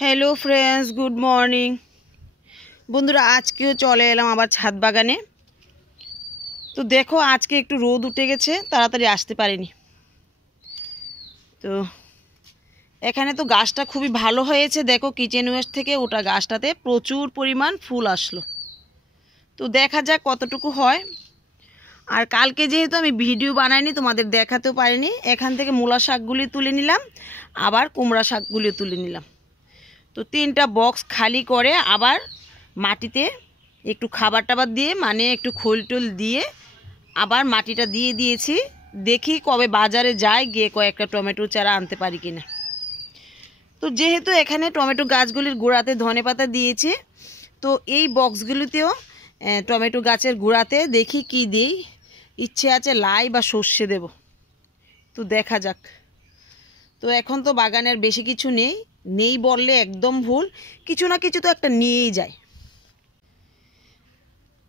Hello friends, good morning বন্ধুরা। আজকেও চলে এলাম আবার ছাদ বাগানে। তো দেখো, আজকে একটু রোদ উঠে গেছে, তাড়াতাড়ি আসতে পারিনি। তো এখানে তো গাছটা খুবই ভালো হয়েছে। দেখো, কিচেন ওয়েস্ট থেকে ওটা গাছটাতে প্রচুর পরিমাণ ফুল আসলো। তো দেখা যাক কতটুকু হয়। আর কালকে যেহেতু আমি ভিডিও বানাইনি, তোমাদের দেখাতেও পারিনি, এখান থেকে মূলা শাকগুলি তুলে নিলাম, আবার কুমড়া শাকগুলিও তুলে নিলাম। তো 3টা বক্স খালি করে আবার মাটিতে একটু খাবার টাবার দিয়ে, মানে একটু খোল টোল দিয়ে আবার মাটিটা দিয়ে দিয়েছি। দেখি কবে বাজারে যাই, গিয়ে কয়েকটা টমেটো চারা আনতে পারি কিনা। তো যেহেতু এখানে টমেটো গাছগুলির গোড়াতে ধনেপাতা দিয়েছে, তো এই বক্সগুলিতেও টমেটো গাছের গোড়াতে দেখি কি দিই। ইচ্ছে আছে লাই বা সর্ষে দেব, তো দেখা যাক। তো এখন তো বাগানের বেশি কিছু নেই বললে একদম ভুল, কিছু না কিছু তো একটা নিয়েই যায়।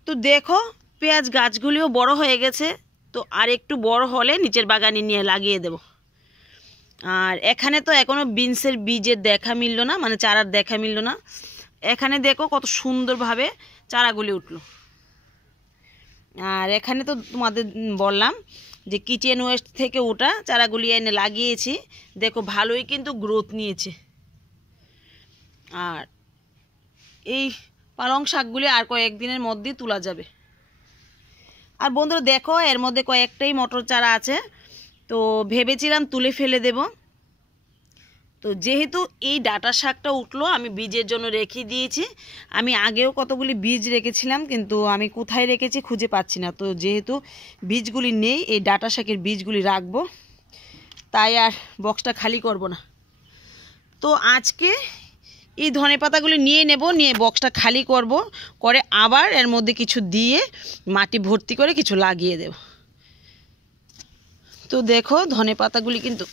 তো দেখো, পেঁয়াজ গাছগুলিও বড় হয়ে গেছে। তো আর একটু বড় হলে নিচের বাগানে নিয়ে লাগিয়ে দেব। আর এখানে তো এখনও বিনসের বীজের দেখা মিলল না, মানে চারার দেখা মিলল না। এখানে দেখো কত সুন্দরভাবে চারাগুলি উঠলো। আর এখানে তো তোমাদের বললাম যে কিচেন ওয়েস্ট থেকে ওটা চারাগুলি এনে লাগিয়েছি। দেখো ভালোই কিন্তু গ্রোথ নিয়েছে। আর এই পালং শাকগুলি আর কয়েকদিনের মধ্যেই তোলা যাবে। আর বন্ধুরা দেখো, এর মধ্যে কয়েকটাই মটর চারা আছে, তো ভেবেছিলাম তুলে ফেলে দেব। তো যেহেতু এই ডাঁটা শাকটা উঠলো, আমি বীজের জন্য রেখে দিয়েছি। আমি আগেও কতগুলি বীজ রেখেছিলাম, কিন্তু আমি কোথায় রেখেছি খুঁজে পাচ্ছি না। তো যেহেতু বীজগুলি নেই, এই ডাঁটা শাকের বীজগুলি রাখবো, তাই আর বক্সটা খালি করব না। তো আজকে এই ধনেপাতাগুলি নিয়ে নেব, নিয়ে বক্সটা খালি করব, করে আবার এর মধ্যে কিছু দিয়ে মাটি ভর্তি করে কিছু লাগিয়ে দেব। তো দেখো, ধনেপাতাগুলি কিন্তু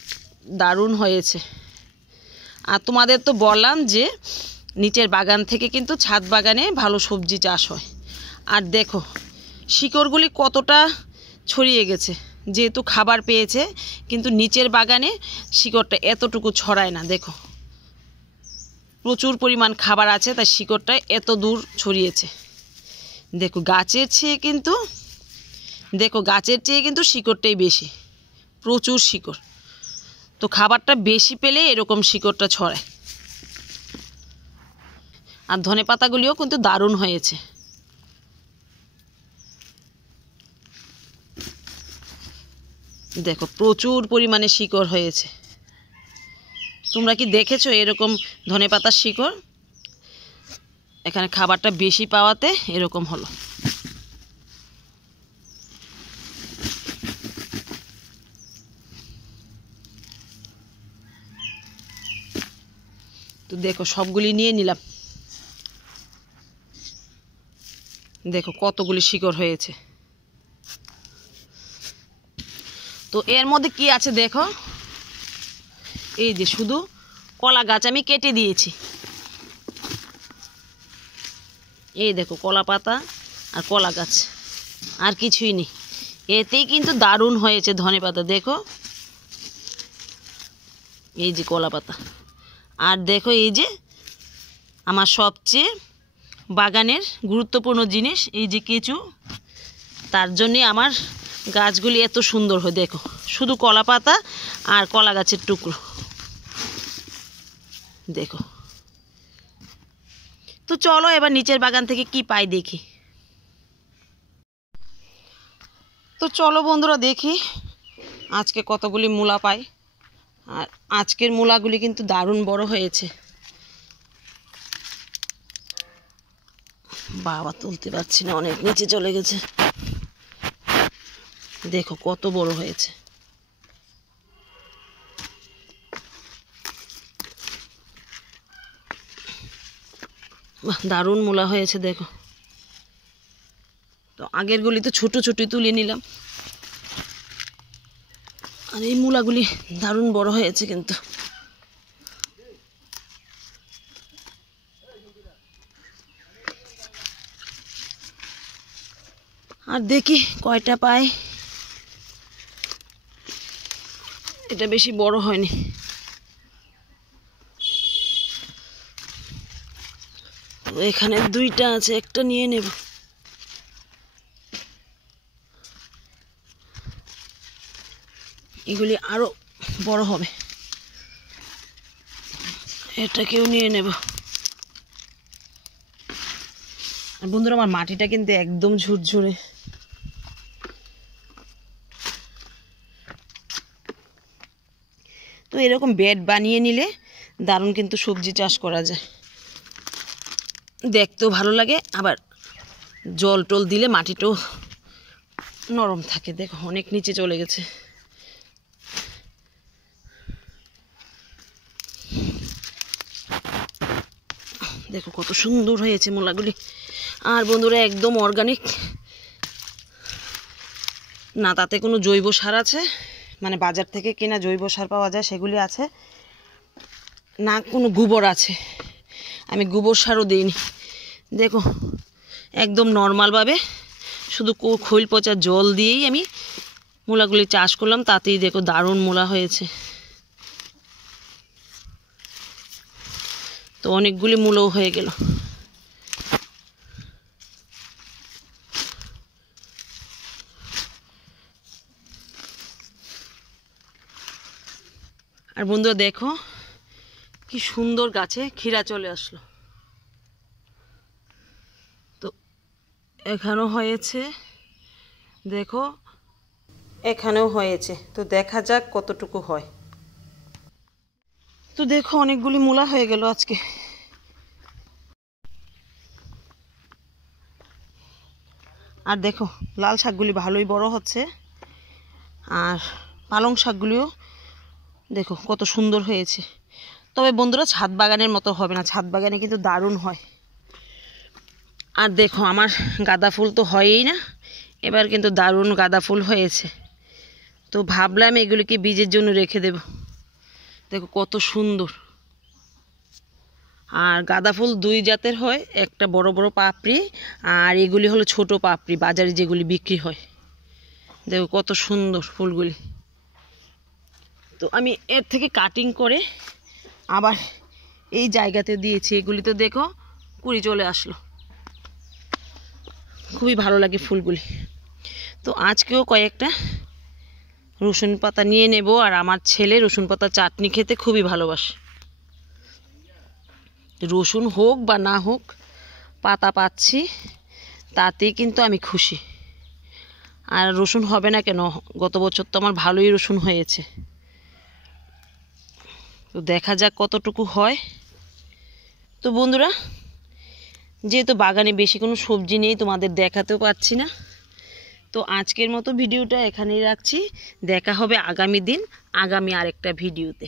দারুণ হয়েছে। আর তোমাদের তো বললাম যে নিচের বাগান থেকে কিন্তু ছাদ বাগানে ভালো সবজি চাষ হয়। আর দেখো শিকড়গুলি কতটা ছড়িয়ে গেছে, যেহেতু খাবার পেয়েছে, কিন্তু নিচের বাগানে শিকড়টা এতটুকু ছড়ায় না। দেখো প্রচুর পরিমাণ খাবার আছে, তাই শিকড়টা এত দূর ছড়িয়েছে। দেখো গাছের চেয়ে কিন্তু শিকড়টাই বেশি, প্রচুর শিকড়। তো খাবারটা বেশি পেলে এরকম শিকড়টা ছড়ায়। আর ধনেপাতাগুলিও কিন্তু দারুণ হয়েছে। দেখো প্রচুর পরিমাণে শিকড় হয়েছে। তোমরা কি দেখেছো এরকম ধনেপাতার শিকড়? এখানে খাবারটা বেশি পাওয়াতে এরকম হলো। তো দেখো সবগুলি নিয়ে নিলাম। দেখো কতগুলি শিকড় হয়েছে। তো এর মধ্যে কি আছে দেখো, এই যে শুধু কলা গাছ আমি কেটে দিয়েছি। এই দেখো কলা পাতা আর কলা গাছ, আর কিছুই নেই। এতেই কিন্তু দারুণ হয়েছে ধনেপাতা। দেখো এই যে কলা পাতা, আর দেখো এই যে আমার সবচেয়ে বাগানের গুরুত্বপূর্ণ জিনিস, এই যে কেঁচু। তার জন্যে আমার গাছগুলি এত সুন্দর হয়। দেখো শুধু কলা পাতা আর কলা গাছের টুকরো। দেখো, তো চলো এবার নিচের বাগান থেকে কি পাই দেখি। তো চলো বন্ধুরা দেখি আজকে কতগুলি মূলা পাই। আর আজকের মূলাগুলি কিন্তু দারুণ বড় হয়েছে। বাবা তুলতে পারছি না, অনেক নিচে চলে গেছে। দেখো কত বড় হয়েছে। বাহ, দারুণ মূলা হয়েছে দেখো। তো আগের গুলি তো ছোট ছোট তুলে নিলাম, আর এই মূলাগুলি দারুণ বড় হয়েছে কিন্তু। আর দেখি কয়টা পাই। এটা বেশি বড় হয়নি। তো এখানে দুইটা আছে, একটা নিয়ে নেব। এগুলি আরো বড় হবে, এটাকেও নিয়ে নেব। আর বন্ধুরা আমার মাটিটা কিন্তু একদম ঝুরঝুরে। তো এরকম বেড বানিয়ে নিলে দারুণ কিন্তু সবজি চাষ করা যায়, দেখতেও ভালো লাগে, আবার জল টল দিলে মাটিটাও নরম থাকে। দেখো অনেক নিচে চলে গেছে। দেখো কত সুন্দর হয়েছে মূলাগুলি। আর বন্ধুরা একদম অর্গানিক না, তাতে কোনো জৈব সার আছে, মানে বাজার থেকে কেনা জৈব সার পাওয়া যায় সেগুলি আছে না, কোনো গোবর আছে। আমি গোবর সারও দিইনি। দেখো একদম নর্মালভাবে শুধু খৈল পচা জল দিয়েই আমি মূলাগুলি চাষ করলাম, তাতেই দেখো দারুণ মূলা হয়েছে। তো অনেকগুলি মূলও হয়ে গেল। আর বন্ধুরা দেখো কি সুন্দর গাছে ক্ষীরা চলে আসলো। তো এখানেও হয়েছে, দেখো এখানেও হয়েছে। তো দেখা যাক কতটুকু হয়। তো দেখো অনেকগুলি মূলা হয়ে গেল আজকে। আর দেখো লাল শাকগুলি ভালোই বড় হচ্ছে, আর পালং শাকগুলিও দেখো কত সুন্দর হয়েছে। তবে বন্ধুরা ছাদ বাগানের মতো হবে না, ছাদ বাগানে কিন্তু দারুণ হয়। আর দেখো আমার গাঁদা ফুল তো হয়ই না, এবার কিন্তু দারুণ গাঁদা ফুল হয়েছে। তো ভাবলাম এগুলিকে বীজের জন্য রেখে দেব। দেখো কত সুন্দর। আর গাঁদা ফুল দুই জাতের হয়, একটা বড় বড় পাপড়ি, আর এগুলি হলো ছোট পাপড়ি, বাজারে যেগুলি বিক্রি হয়। দেখো কত সুন্দর ফুলগুলি। তো আমি এর থেকে কাটিং করে আবার এই জায়গাতে দিয়েছি। এগুলি তো দেখো কুড়ি চলে আসলো, খুবই ভালো লাগে ফুলগুলি। তো আজকেও কয়েকটা রসুন পাতা নিয়ে নেব। আর আমার ছেলে রসুন পাতা চাটনি খেতে খুবই ভালোবাসে। রসুন হোক বা না হোক, পাতা পাচ্ছি তাতেই কিন্তু আমি খুশি। আর রসুন হবে না কেন, গত বছর তো আমার ভালোই রসুন হয়েছে। তো দেখা যাক কতটুকু হয়। তো বন্ধুরা যেহেতু বাগানে বেশি কোনো সবজি নেই, তোমাদের দেখাতেও পারছি না, তো আজকের মতো ভিডিওটা এখানেই রাখছি। দেখা হবে আগামী দিন আগামী আরেকটা ভিডিওতে।